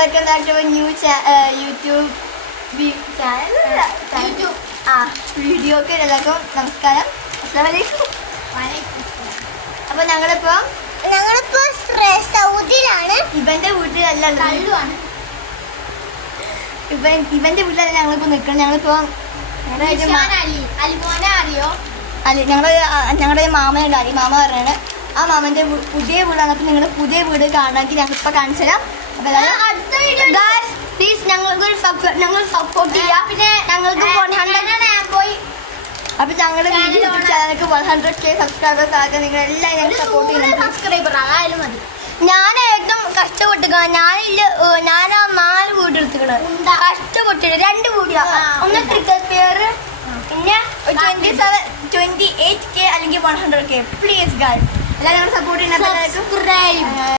Welcome back to new YouTube channel വീഡിയോക്ക് എല്ലാവർക്കും നമസ്കാരം. അപ്പൊ ഞങ്ങളിപ്പോ സൗദിയിലാണ്. ഇവന്റെ വീട്ടിലല്ല, ഇവന്റെ വീട്ടിലല്ല ഞങ്ങളിപ്പോ നിൽക്കണം. ഞങ്ങളിപ്പോ ഞങ്ങളുടെ മാമനുണ്ട്, അലി മാമ പറഞ്ഞാണ്. ആ മാമന്റെ പുതിയ വീടാണ്. അപ്പൊ നിങ്ങളുടെ പുതിയ വീട് കാണാമെങ്കിൽ ഞങ്ങൾ ഇപ്പൊ കാണിച്ചു തരാം. പ്ലീസ് ഞങ്ങൾ സപ്പോർട്ട് ചെയ്യാം. പിന്നെ ഞങ്ങൾക്ക് അപ്പൊ ഞങ്ങളുടെ യൂട്യൂബ് ചാനലിലേക്ക് 100K സബ്സ്ക്രൈബേഴ്സ് ആക്കാൻ നിങ്ങൾ എല്ലാവരും സപ്പോർട്ട് ചെയ്യുന്നത്. ഞാൻ ഏറ്റവും കഷ്ടപ്പെട്ടുക. ഞാൻ ആ 4 വീട് എടുത്തുക്കണ കഷ്ടപ്പെട്ടിട്ട് 2 വീട്. ഒന്ന് ക്രിക്കറ്റ് പ്ലെയർ, പിന്നെ 28K അല്ലെങ്കിൽ 100K. പ്ലീസ് ഗൈസ് എല്ലാവരും സപ്പോർട്ട് ചെയ്യുന്ന